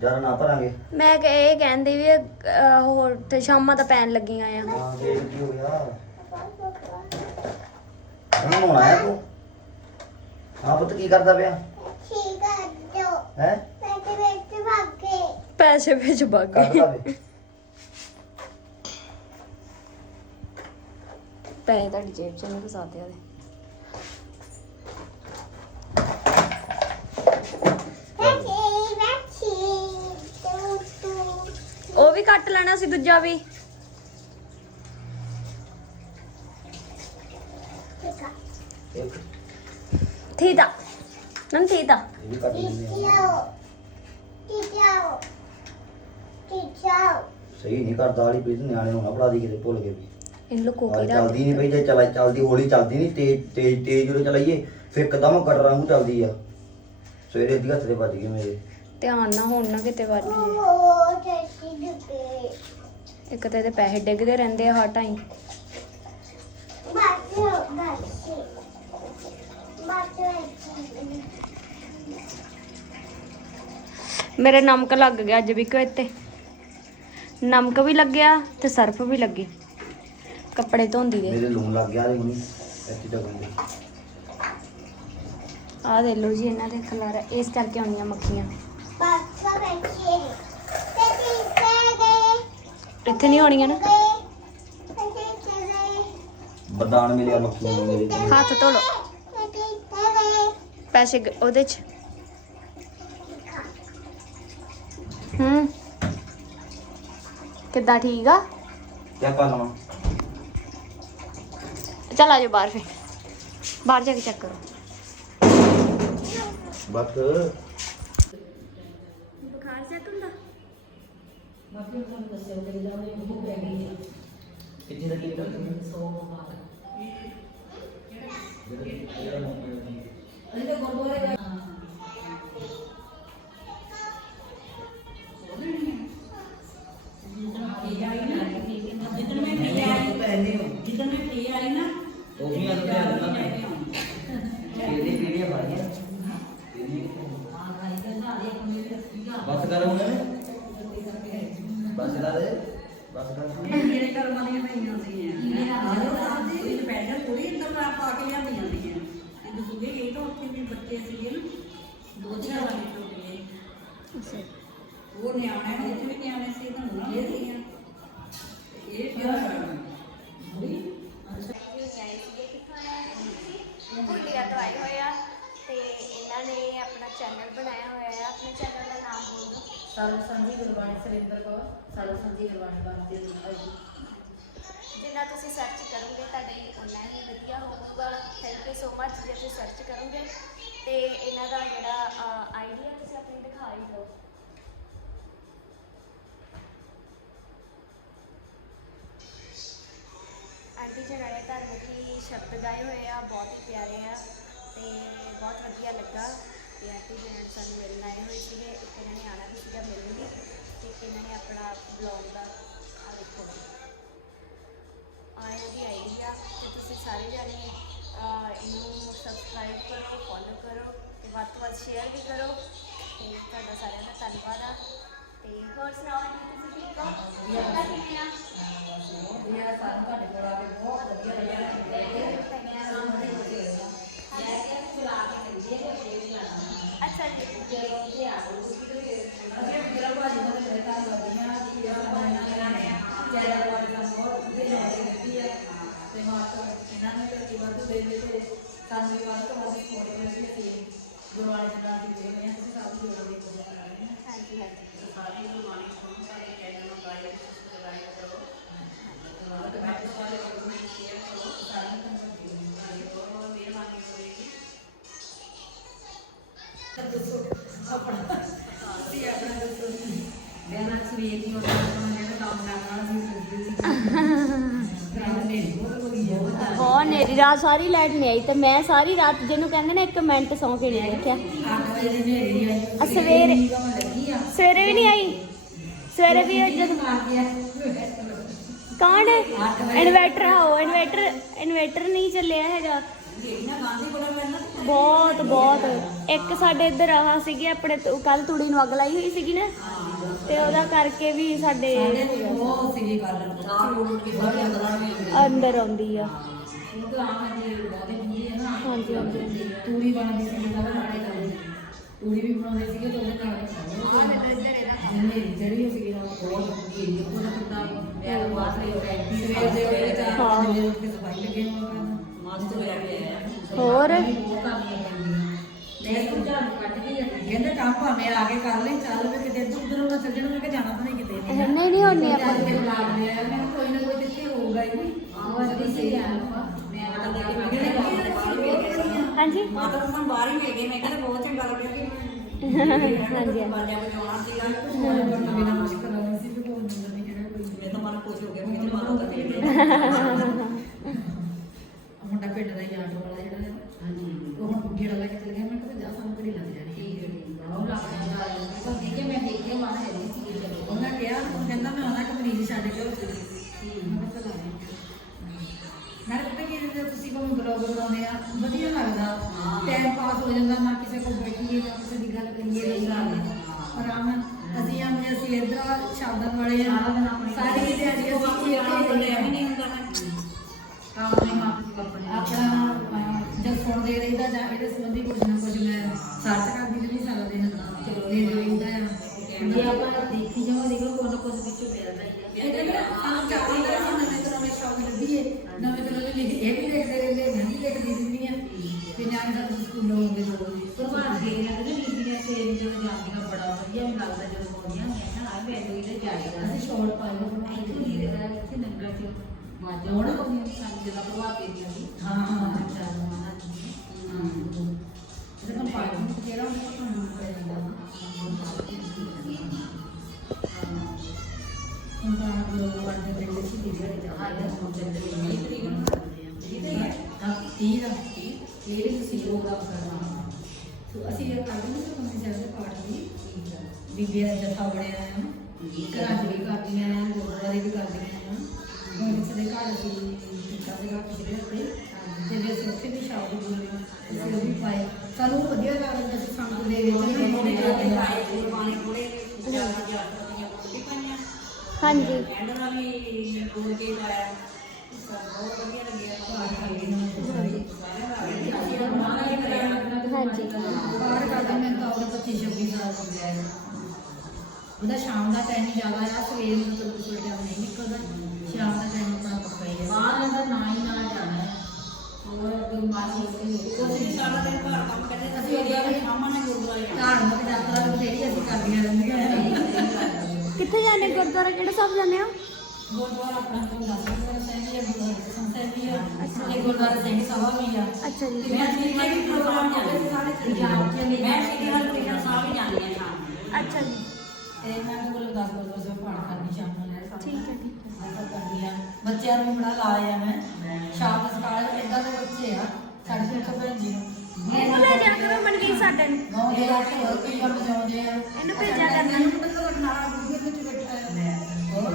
ਜ਼ਿਆਦਾ ਨਾ ਭਰਾਂਗੇ। ਮੈਂ ਕ- ਇਹ ਕਹਿੰਦੀ ਵੀ ਅਹ, ਤੇ ਸ਼ਾਮਾਂ ਤਾਂ ਪੈਣ ਲੱਗੀਆਂ ਆ। ਹਾਂ ਕੀ ਹੋ ਗਿਆ। ਇਹਨੂੰ ਨਹਾਉਣਾ ਹੈ ਤੂੰ? ਕੀ ਕਰਦਾ ਪਿਆ? ਪੈਸੇ ਵਿੱਚ ਵਗ ਪੈਸੇ ਤੁਹਾਡੀ ਜੇਬ ਚ ਨਹੀਂ ਫਸਾਤੇ ਉਹਦੇ। ਵੀ ਕੱਟ ਲੈਣਾ ਸੀ ਦੂਜਾ ਵੀ। ਥੀਟਾ ਨਨ ਥੀਟਾ ਸਹੀ ਨਹੀਂ ਕਰਦਾ ਵਾਲੀ ਪੀਤ ਨਿਆਣੇ ਹੋਣਾ ਪੜਾ ਦੀ ਕਿਤੇ ਭੁੱਲ ਗਏ ਇਹਨੂੰ ਲੁਕੋ ਕੇ ਰੱਖ ਚੱਲਦੀ ਨਹੀਂ ਪਈ ਜੇ ਚਲਾ ਚੱਲਦੀ ਹੌਲੀ ਚੱਲਦੀ ਨਹੀਂ ਤੇਜ਼ ਤੇਜ਼ ਤੇਜ਼ ਜਦੋਂ ਚਲਾਈਏ ਫਿਰ ਇੱਕਦਮ ਕਟਰਾਂ ਨੂੰ ਚੱਲਦੀ ਆ। ਸਵੇਰੇ ਦੀ ਹੱਥ ਦੇ ਵੱਜ ਗਏ ਮੇਰੇ। ਧਿਆਨ ਨਾ ਹੋਣ ਨਾ ਕਿਤੇ ਵੱਜ ਜੇ। ਇੱਕ ਤੇ ਇਹਦੇ ਪੈਸੇ ਡਿੱਗਦੇ ਰਹਿੰਦੇ ਆ ਹਰ ਟਾਈਮ ਮੇਰੇ ਨਮਕ ਲੱਗ ਗਿਆ ਅੱਜ ਵੀ ਕੋਈ ਤੇ ਨਮਕ ਵੀ ਲੱਗਿਆ ਤੇ ਸਰਫ ਵੀ ਲੱਗੀ। ਕੱਪੜੇ ਧੋਂਦੀ ਦੇ। ਮੇਰੇ ਲੂਣ ਲੱਗ ਗਿਆ ਹੁਣੀ ਇੱਥੇ ਤਾਂ ਬੰਦੇ ਆਹ ਦੇ ਲੋ ਜੀ ਇਹਨਾਂ ਦੇ ਕਲਰ ਇਸ ਕਰਕੇ ਆਉਣੀਆਂ ਮੱਖੀਆਂ। ਬਾਕਸਾ ਬੈਠੀਏ ਤੇ ਕਿੱਥੇ ਗਏ ਇੱਥੇ ਨਹੀਂ ਹੋਣੀਆਂ ਨਾ? ਬਦਾਨ ਮਿਲਿਆ ਮੱਖੀਆਂ ਮਿਲੀਆਂ ਹੱਥ ਧੋ ਲੋ ਪੈਸੇ ਗ- ਉਹਦੇ ਚ। ਹੂੰ। ਕਿੱਦਾਂ ਠੀਕ ਆ? ਕਿਆ ਕਰ ਲਵਾਂ? ਚੱਲ ਆ ਜਾਓ ਬਾਹਰ ਫਿਰ। ਬਾਹਰ ਜਾ ਕੇ ਚੈੱਕ ਕਰੋ। ਬਸ ਫਿਰ ਤੁਹਾਨੂੰ ਦੱਸਿਆ ਕਿ ਜਿਹੜਾ ਉਹਨੇ ਬੁੱਕ ਪੈ ਗਈ ਆ। ਕਿੰਨੀ ਦਾ ਕੀਤਾ ਤੁਸੀਂ 100 ਬਾਅਦ। ਜਿਹੜਾ ਮੋਬਾਈਲ ਦੀ ਅਸੀਂ ਤਾਂ ਗੁਰਦੁਆਰੇ ਜਾ ਜਿੱਦਣ ਮੈਂ ਫ੍ਰੀ ਆਈ ਨਾ ਉਹ ਵੀ ਅੱਜ ਧਿਆਨ ਨਾਲ ਸਰਚ ਕਰੋਗੇ, ਤੁਹਾਡੇ ਲਈ ਉਨਾ ਹੀ ਵਧੀਆ ਹੋਊਗਾ। ਥੈਂਕ ਯੂ ਸੋ ਮਚ ਜੇ ਤੁਸੀਂ ਸਰਚ ਕਰੋਗੇ। ਤੇ ਇਹਨਾਂ ਦਾ ਜਿਹੜਾ ਆਈਡੀਆ ਤੁਸੀਂ ਆਪਣੀ ਦਿਖਾ ਹੀ ਦਿਓ। ਆਂਟੀ ਜੀ ਨਾਲੇ ਧਾਰਮਿਕ ਸ਼ਬਦ ਗਾਏ ਹੋਏ ਆ, ਬਹੁਤ ਹੀ ਪਿਆਰੇ ਆ, ਤੇ ਬਹੁਤ ਵਧੀਆ ਲੱਗਾ। ਤੇ ਆਂਟੀ ਜੀ ਨੇ ਸਾਨੂੰ ਮਿਲਣ ਆਏ ਹੋਏ ਸੀਗੇ, ਇੱਕ ਇਹਨਾਂ ਨੇ ਆਣਾ ਵੀ ਸੀਗਾ ਮਿਲਣ ਲਈ, ਤੇ ਇੱਕ ਇਹਨਾਂ ਨੇ ਆਪਣਾ ਬਲੌਗ ਦਾ ਆ ਦੇਖੋ। ਇਹਨਾਂ ਦੀ ਆਈਡੀ ਆ ਤੇ ਤੁਸੀਂ ਸਾਰੇ ਜਾਣੇ ਇਹਨੂੰ ਸਬਸਕ੍ਰਾਈਬ ਕਰੋ ਫੋਲੋ ਕਰੋ ਤੇ ਵੱਧ ਤੋਂ ਵੱਧ ਸ਼ੇਅਰ ਵੀ ਕਰੋ। ਤੇ ਤੁਹਾਡਾ ਸਾਰਿਆਂ ਦਾ ਧੰਨਵਾਦ ਆ। ਤੇ ਹੋਰ ਸੁਣਾਓ ਆਂਟੀ ਤੁਸੀਂ ਠੀਕ ਹੋ? ਕਿਵੇਂ ਆ? ਵਧੀਆ। ਸਾਨੂੰ ਤੁਹਾਡੇ ਕੋਲ ਆ ਕੇ ਬਹੁਤ ਵਧੀਆ ਲੱਗਿਆ। ਰਾਤ ਸਾਰੀ ਲਾਈਟ ਨਹੀਂ ਆਈ ਤੇ ਮੈਂ ਸਾਰੀ ਰਾਤ ਜਿਹਨੂੰ ਕਹਿੰਦੇ ਨੇ ਇੱਕ ਮਿੰਟ ਸੌਂ ਕੇ ਨਹੀਂ ਦੇਖਿਆ। ਆ ਸਵੇਰੇ ਸਵੇਰੇ ਵੀ ਨਹੀਂ ਆਈ? ਸਵੇਰੇ ਵੀ ਜਦ ਕਾਂਡ ਇਨਵਰਟਰ ਆਓ ਇਨਵਰਟਰ ਇਨਵਰਟਰ ਨਹੀਂ ਚੱਲਿਆ ਹੈਗਾ। ਬਹੁਤ ਬਹੁਤ। ਇੱਕ ਸਾਡੇ ਇੱਧਰ ਆਹ ਸੀਗੀ ਆਪਣੇ ਕੱਲ ਤੂੜੀ ਨੂੰ ਅੱਗ ਲਾਈ ਹੋਈ ਸੀਗੀ ਨਾ। ਤੇ ਉਹਦਾ ਕਰਕੇ ਵੀ ਸਾਡੇ ਅੰਦਰ ਆਉਂਦੀ ਆ। ਉਹ ਤਾਂ ਆਮ ਜੀ ਬਹੁਤੇ ਹੁੰਦੀ ਹੈ ਨਾ ਹਾਂਜੀ ਹਾਂਜੀ ਤੂੜੀ ਬਣਦੀ ਸੀ ਤਾਂ ਨਾਲੇ ਕਰਦੇ ਤੂੜੀ ਵੀ ਬਣਾਉਂਦੇ ਸੀਗੇ ਤੇ ਉਹਦੇ ਨਾਲ ਜਿੰਨੇ ਜਿਹੜੀ ਸੀਗੀ ਨਾ ਉਹ ਬਹੁਤ ਹੁੰਦੀ ਹੈ ਉਹਦਾ ਕਿੰਨਾ ਮੈਂ ਬਾਤ ਲਈ ਸਵੇਰ ਦੇ ਉੱਤੇ ਚਾਰ ਹਾਂ। ਵਜੇ ਉੱਠ ਕੇ ਸਫ਼ਾਈ ਲੱਗੇ ਹੋਣ ਕਰਨ ਮਸਤ ਹੋਇਆ ਪਿਆ ਹੈ ਹੋਰ? ਉਹ ਕਰਨੀਆਂ ਪੈਂਦੀਆਂ ਮੈਂ ਤਾਂ ਝਾੜੂ ਕੱਢਦੀ ਆ ਕਹਿੰਦੇ ਕੰਮ ਭਾਵੇਂ ਆ ਕੇ ਕਰ ਲੈ ਚੱਲ ਵੀ ਕਿਤੇ ਇੱਧਰ ਉੱਧਰ ਨਾ ਚੱਲ ਜਾਣਾ ਮੈਂ ਕਿ ਜਾਣਾ ਤਾਂ ਨਹੀਂ ਕਿਤੇ। ਨਹੀਂ ਨਹੀਂ ਹੋਣੀ ਆਪਾਂ। ਆਪਾਂ ਲਾਗ ਲਿਆ ਮੈਂ ਕੋਈ ਨਾ ਕੋਈ ਦਿੱਤੇ ਹੋਊਗਾ ਹੀ ਆਹ ਵਾਰ ਸਹੀ ਆ ਮੈਂ ਆ ਤਾਂ ਕਿ ਹਾਂਜੀ? ਮਾਤਾ ਨੂੰ ਸਾਨੂੰ ਬਾਹਰ ਹੀ ਮਿਲ ਗਏ ਮੈਂ ਕਹਿੰਦਾ ਬਹੁਤ ਚੰਗਾ ਲੱਗਿਆ ਕਿ ਹਾਂਜੀ। ਬਾਲਿਆਂ ਨੂੰ ਆਉਣਾ ਸੀਗਾ ਬਿਨਾ ਮੁਸ਼ਕਲ ਨਹੀਂ ਸੀ ਕੋਈ ਨੰਬਰ ਨਹੀਂ ਜਿਹੜਾ ਕੋਈ ਮੈਂ ਤਾਂ ਮਨ ਖੁਸ਼ ਹੋ ਗਿਆ ਕਿ ਮਾਤਾ ਦਾ ਦੇ ਮੁੰਡਾ ਪਿੰਡ ਦਾ ਹੀ ਆਟੋ ਵਾਲਾ ਜਿਹੜਾ ਹੈ ਹਾਂਜੀ। ਉਹ ਹੁਣ ਪੁੱਗੀ ਵਾਲਾ ਕਿ ਚਲ ਗਿਆ ਮੈਂ ਕਿਹਾ ਜਾ ਸਾਨੂੰ ਕਰੀ ਲੱਗ ਜਾਣੀ। ਠੀਕ ਹੈ ਠੀਕ ਉਹ ਲੱਗ ਜਾਂਦਾ ਉਹ ਦੇਖੇ ਮੈਂ ਦੇਖੇ ਮਾਂ ਹੈ ਨਹੀਂ ਸੀ ਚਲੋ। ਉਹਨਾਂ ਕਿਹਾ ਉਹ ਕਹਿੰਦਾ ਮੈਂ ਉਹਨਾਂ ਕਿ ਮਰੀਜ਼ ਛੱਡ ਕੇ ਉੱਥੇ ਕੋਈ ਬਲੌਗ ਬਣਾਉਂਦੇ ਆ ਵਧੀਆ ਲੱਗਦਾ। ਟਾਈਮ ਪਾਸ ਹੋ ਜਾਂਦਾ ਨਾ ਕਿਸੇ ਕੋਲ ਬੈਠੀਏ ਨਾ ਕਿਸੇ ਦੀ ਗੱਲ ਕਰੀਏ ਆਰਾਮ ਨਾਲ ਅਸੀਂ ਆਉਂਦੇ ਅਸੀਂ ਇੱਧਰ ਸ਼ਬਦਾਂ ਵਾਲੇ ਆ। ਸਾਰੀ ਦਿਹਾੜੀ ਅਸੀਂ ਇੱਕ ਹੀ ਹੁੰਦੇ ਆ। ਨਹੀਂ ਹੁੰਦਾ ਨਾ। ਆਪਣਾ ਜਦ ਸੁਣਦੇ ਰਹੀਦਾ ਜਾਂ ਇਹਦੇ ਸੰਬੰਧੀ ਕੁਝ ਨਾ ਕੁਝ ਮੈਂ ਸਰਚ ਕਰਦੀ ਰਹੀ ਸਾਰਾ ਦਿਨ ਚਲੋ ਇਹ ਰਹੀਦਾ ਆ। ਜੇ ਆਪਾਂ ਦੇਖੀ ਜਾਵਾਂ ਦੇਖੋ ਕੋਈ ਨਾ ਕੁਝ ਵਿੱਚੋਂ ਮਿਲਦਾ ਨੂੰ ਇਹਦੇ ਹਾਂ ਤੀਰ ਦਾ ਇਹ ਵੀ ਤੁਸੀਂ ਪ੍ਰੋਗਰਾਮ ਕਰਨਾ ਸੋ ਅਸੀਂ ਇਹ ਕਰਦੇ ਹਾਂ ਕਿ ਕੰਮੇ ਜਾਂਦੇ ਪਾਠ ਦੀ ਬੀਬੀਆਂ ਦਾ ਜਥਾ ਬਣਿਆ ਹੈ ਘਰਾਂ 'ਚ ਵੀ ਕਰਦੀਆਂ ਆ ਗੁਰਦੁਆਰੇ ਵੀ ਕਰਦੀਆਂ ਆ ਹੁਣ ਦੇ ਘਰ ਅਸੀਂ ਪਿਤਾ ਦੇ ਘਰ ਪਿਛਲੇ ਹਫ਼ਤੇ ਤੇ ਵੀ ਅਸੀਂ ਉੱਥੇ ਵੀ ਸ਼ਾਦੀ ਬੋਲੇ ਅਸੀਂ ਉਹ ਵੀ ਪਾਏ ਸਾਨੂੰ ਵਧੀਆ ਲੱਗਦਾ ਸੀ ਸੰਗਤ ਦੇ ਵਿੱਚ ਗੁਰਬਾਣੀ ਕੋਲੇ ਪੂਜਾ ਦੀ ਦੀਆਂ ਬੋਲੀ ਪਾਈਆਂ ਹਾਂਜੀ। ਐਂਡ ਵੀ ਬੋਲ ਕੇ ਪਾਇਆ ਬਹੁਤ ਵਧੀਆ ਲੱਗਿਆ ਹਾਂਜੀ। ਬਾਹਰ ਕਰਦਾ ਮੈਂ ਤਾਂ ਉਹਦਾ 25 26 ਸਾਲ ਹੋ ਗਿਆ ਉਹਦਾ ਸ਼ਾਮ ਦਾ ਟਾਈਮ ਜ਼ਿਆਦਾ ਆ, ਸਵੇਰ ਨੂੰ ਤਾਂ ਕੋਈ ਟਾਈਮ ਨਹੀਂ ਨਿਕਲਦਾ। ਸ਼ਾਮ ਦਾ ਟਾਈਮ ਆਪਣਾ ਪੱਕਾ ਹੀ ਹੈ। ਬਾਹਰ ਦਾ ਨਾ ਹੀ ਨਾ ਜਾਣਾ ਹੈ। ਹੋਰ ਗੁਰਮਾਨ ਜੀ ਅਸੀਂ ਸਾਰਾ ਦਿਨ ਘਰ ਕੰਮ ਕਰਦੇ ਸੀ ਅਸੀਂ ਉਹਦੇ ਸ਼ਾਮਾਂ ਨੂੰ ਗੁਰਦੁਆਰੇ ਜਾਣਾ। ਧਾਰਮਿਕ ਯਾਤਰਾ ਵੀ ਜਿਹੜੀ ਅਸੀਂ ਕਰਦੀਆਂ ਰਹਿੰਦੀਆਂ ਕਿੱਥੇ ਜਾਂਦੇ ਗੁਰਦੁਆਰਾ? ਕਿਹੜੇ ਸਾਹਿਬ ਜਾਂਦੇ ਹੋ? ਗੁਰਦੁਆਰਾ ਆਪਣਾ ਗੁਰਦਾਸਪੁਰ ਸਿੰਘ ਜੀ ਗੁਰਦੁਆਰਾ ਸਿੰਘ ਜੀ ਆ ਇਹ ਗੁਰਦੁਆਰਾ ਸਿੰਘ ਸਭਾ ਵੀ ਆ ਅੱਛਾ ਜੀ। ਮੈਂ ਜਿੱਥੇ ਵੀ ਪ੍ਰੋਗਰਾਮ ਜਾਂਦੇ ਸੀ ਸਾਰੇ ਚਲੇ ਜਾਂਦੇ ਮੈਂ ਸਿੱਧੀ ਹਰਕ੍ਰਿਸ਼ਨ ਸਾਹਿਬ ਹੀ ਜਾਂਦੀ ਹਾਂ ਸ਼ਾਮ ਨੂੰ। ਅੱਛਾ ਜੀ। ਤੇ ਮੈਂ ਤਾਂ ਕੋਲ 10 ਵਜੇ ਪਾਠ ਕਰਨੀ ਸ਼ਾਮ ਨੂੰ ਲੈ ਠੀਕ ਹੈ ਠੀਕ ਐਸਾ ਕਰਦੀ ਆ। ਬੱਚਿਆਂ ਨੂੰ ਬੜਾ ਲਾਇਆ ਮੈਂ। ਸ਼ਾਮ ਦੇ ਸਕਾਲ ਇਦਾਂ ਦੇ ਬੱਚੇ ਆ। ਸਾਡੇ ਕੋਲ ਇੱਕ ਭੈਣ ਜੀ ਨੂੰ। ਇਹਨੂੰ ਲੈ ਜਾ ਕਰੋ ਮਨਵੀਰ ਸਾਡੇ ਨੂੰ। ਨੌ ਦੇ ਅੱਠ ਹੋਰ ਕਈ ਕੰਮ ਜਾਉਂਦੇ ਆ। ਇਹਨੂੰ ਭੇਜਿਆ ਕਰਨਾ। ਮੈਨੂੰ ਪਤਾ ਲੱਗ ਨਾ ਗੁਰੂ ਵਿੱਚ ਬੈਠਾ ਹੈ। ਹੋਰ?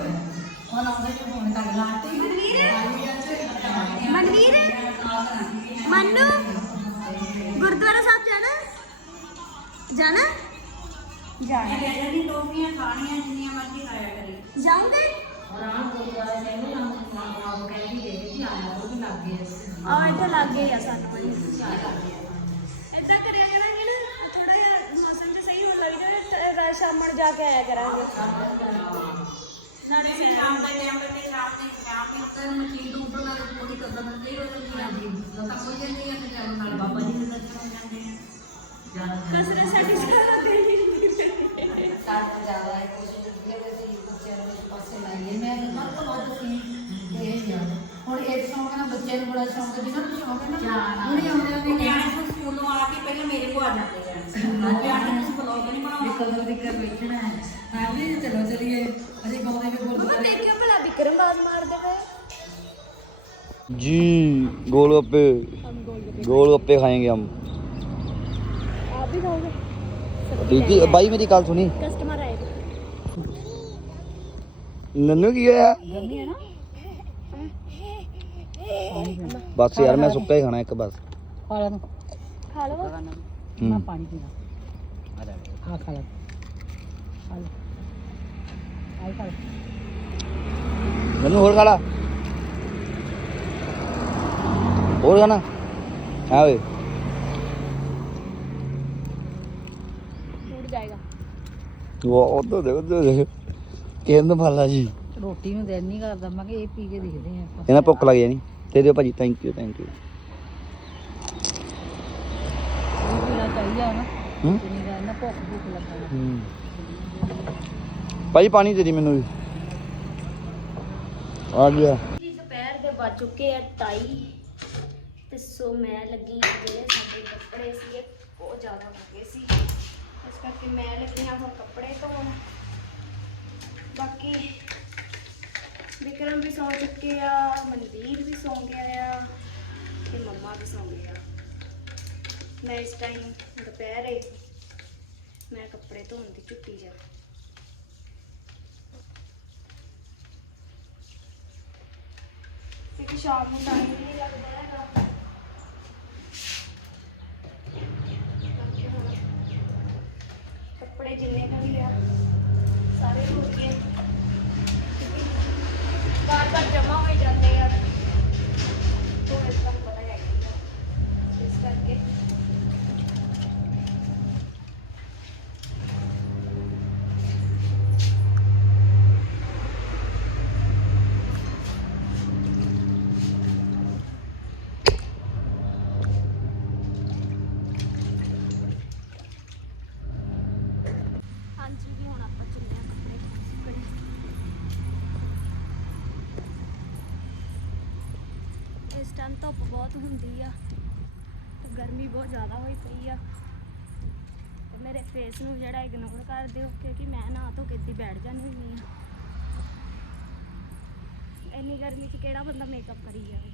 ਉਹ ਨਾਮ ਦੇ ਫੋਨ ਕਰ ਲਾਤੀ ਮਨਵੀਰ? ਮੰਨੂ? ਗੁਰਦੁਆਰਾ ਸਾਹਿਬ ਜਾਣਾ? ਜਾਣਾ? ਜਾਣਾ ਮੈਂ ਕਹਿੰਦਾ ਨਹੀਂ ਟੋਪੀਆਂ ਖਾਣੀਆਂ ਜਿੰਨੀਆਂ ਮਰਜ਼ੀ ਖਾਇਆ ਕਰੇ। ਜਾਓਗੇ ਰਾਮ ਗੁਰਦੁਆਰਾ ਸਾਹਿਬ ਨੂੰ ਨਾਮ ਨਾਮ ਕਹਿੰਦੀ ਦੇ ਕਿ ਆਇਆ ਉਹ ਵੀ ਲੱਗ ਗਿਆ ਆ ਇੱਥੇ ਲੱਗੇ ਆ ਸਾਨੂੰ ਵਾਲੀ ਏਦਾਂ ਕਰਿਆ ਕਰਾਂਗੇ ਨਾ ਥੋੜਾ ਜਿਹਾ ਮੌਸਮ ਤੇ ਸਹੀ ਹੋਣ ਲੱਗ ਜਾਵੇ ਤਾਂ ਸ਼ਾਮ ਨੂੰ ਜਾ ਕੇ ਆਇਆ ਕਰਾਂਗੇ ਨਾਲੇ ਵੀ ਸ਼ਾਮ ਦਾ ਟਾਈਮ ਤੇ ਸ਼ਾਮ ਦੀ ਸ਼ਾਮ ਦੀ ਉੱਤੇ ਮਸ਼ੀਨ ਤੋਂ ਉੱਪਰ ਨਾਲ ਥੋੜੀ ਕਦਰ ਨਹੀਂ ਹੋ ਜਾਂਦੀ ਆ ਜੀ ਲੋਕਾਂ ਕੋਲ ਜਾਂਦੀ ਆ ਤੇ ਚਲੋ ਨਾਲ ਬਾਬਾ ਜੀ ਦੇ ਦਰਸ਼ਨ ਹੋ ਜਾਂਦੇ ਆ ਕਸਰੇ ਸਾਡੀ ਸਾਰਾ ਦਿਨ ਸਾਡਾ ਜ਼ਿਆਦਾ ਹੈ ਕੋਸ਼ਿਸ਼ ਕੀਤੀ ਹੈ ਕਿ ਅਸੀਂ ਬੱਚਿਆਂ ਨੂੰ ਇਸ ਪਾਸੇ ਲਾਈਏ ਮੈਂ ਮਨ ਤੋਂ ਵੱਧ ਸੀ ਇਹ ਯਾਰ ਹੁਣ ਇਹ ਸ਼ੌਂਕ ਨਾ ਬੱਚਿਆਂ ਨੂੰ ਬੜਾ ਸ਼ੌਂਕ ਹੈ ਜਿਹਨਾਂ ਨੂੰ ਸ਼ੌਂਕ ਹੈ ਨਾ ਉਹਨੇ ਆਉਂਦਿਆਂ ਉਹ ਦੇ ਨਿਆਣੇ ਤੋਂ ਸਕੂਲੋਂ ਆ ਕੇ ਪਹਿਲਾਂ ਮੇਰੇ ਕੋਲ ਆ ਜਾਂਦੇ ਆ ਨਿਆਣੇ ਨੂੰ ਬਲੌਗ ਨਹੀਂ ਬਣਾਉਣਾ ਕਦਰ ਦੀ ਕਰ ਬੈਠਣਾ ਹੈ ਹਾਂ ਵੀ ਚਲੋ ਚਲੀਏ ਅਸੀਂ ਗਾਉਂਦੇ ਵੀ ਮਮਾ ਗੁਰਦੁਆਰੇ ਦੇਖਿਓ ਭਲਾ ਵਿਕਰਮ ਬਾਜ਼ ਮਾਰਦੇ ਪਏ जी गोलगप्पे गोलगप्पे खाएंगे हम आप भी खाओगे दीदी भाई मेरी गल सुनी कस्टमर ਨੰਨੂ ਕੀ ਹੋਇਆ? ਬਸ ਯਾਰ ਮੈਂ ਸੁੱਕਾ ਹੀ ਖਾਣਾ ਇੱਕ ਬਸ। ਮੈਨੂੰ ਹੋਰ ਖਾ ਲਾ। ਹੋਰ ਖਾਣਾ? ਹਾਂ ਓਏ ਉੜ ਜਾਏਗਾ। ਉਹ ਉਧਰ ਦੇਖੋ ਉਧਰ ਦੇਖੋ ਕਹਿੰਦਾ ਭਾਲਾ ਜੀ। ਰੋਟੀ ਨੂੰ ਦਿਲ ਨਹੀਂ ਕਰਦਾ ਮੈਂ ਕਿ ਇਹ ਪੀ ਕੇ ਦੇਖਦੇ ਆਂ ਆਪਾਂ। ਇਹਨਾਂ ਭੁੱਖ ਲੱਗ ਜਾਣੀ। ਦੇ ਦਿਓ ਭਾਜੀ ਥੈਂਕ ਯੂ ਥੈਂਕ ਯੂ ਪੀਣਾ ਚਾਹੀਦਾ ਨਾ ਹੂੰ? ਜਿੰਨੀ ਦਾ ਨਾ ਭੁੱਖ ਭੁੱਖ ਲੱਗਣਾ। ਹੂੰ। ਭਾਜੀ ਪਾਣੀ ਦੇ ਦੀ ਮੈਨੂੰ ਵੀ। ਆ ਗਿਆ। ਜੀ ਦੁਪਹਿਰ ਦੇ ਵੱਜ ਚੁੱਕੇ ਆ ਢਾਈ। ਤੇ ਸੋ ਮੈਂ ਲੱਗੀ ਜਿਹੜੇ ਸਾਡੇ ਕੱਪੜੇ ਸੀਗੇ ਬਹੁਤ ਜ਼ਿਆਦਾ ਹੋ ਗਏ ਸੀ। ਇਸ ਕਰਕੇ ਮੈਂ ਲੱਗੀ ਆ ਹੁਣ ਕੱਪੜੇ ਧੋਣ। ਬਾਕੀ ਵਿਕਰਮ ਵੀ ਸੌਂ ਚੁੱਕੇ ਆ ਮਨਵੀਰ ਵੀ ਸੌਂ ਗਿਆ ਆ ਤੇ ਮੰਮਾ ਵੀ ਸੌਂ ਗਏ ਆ। ਮੈਂ ਇਸ ਟਾਈਮ ਦੁਪਹਿਰੇ ਮੈਂ ਕੱਪੜੇ ਧੋਣ ਦੀ ਛੁੱਟੀ ਜਾ ਕਿਉਂਕਿ ਸ਼ਾਮ ਨੂੰ ਟਾਈਮ ਨਹੀਂ ਲੱਗਦਾ ਹੈਗਾ ਬਾਕੀ ਹੁਣ ਕੱਪੜੇ ਜਿੰਨੇ ਕੁ ਵੀ ਆ ਸਾਰੇ ਹੋ ਗਏ ਬਾਰ ਬਾਰ ਜਮਾ ਹੋਈ ਜਾਂਦੇ ਆ ਤੋਂ ਇਸ ਦਾ ਪਤਾ ਹੈ ਇਸ ਕਰਕੇ ਹਾਂਜੀ ਵੀ ਹੁਣ ਆਪਾਂ ਚੱਲੇ ਆ ਕੱਪੜੇ ਸੁੱਕਣੇ ਇਸ ਟਾਈਮ ਧੁੱਪ ਬਹੁਤ ਹੁੰਦੀ ਆ ਤੇ ਗਰਮੀ ਬਹੁਤ ਜ਼ਿਆਦਾ ਹੋਈ ਪਈ ਆ। ਤੇ ਮੇਰੇ ਫੇਸ ਨੂੰ ਜਿਹੜਾ ਇਗਨੋਰ ਕਰ ਦਿਓ, ਕਿਉਂਕਿ ਮੈਂ ਨਾ ਧੋ ਕੇ ਬੈਠ ਜਾਂਦੀ ਹੁੰਦੀ ਆ। ਇੰਨੀ ਗਰਮੀ 'ਚ ਕਿਹੜਾ ਬੰਦਾ ਮੇਕਅਪ ਕਰੀ ਜਾਵੇ?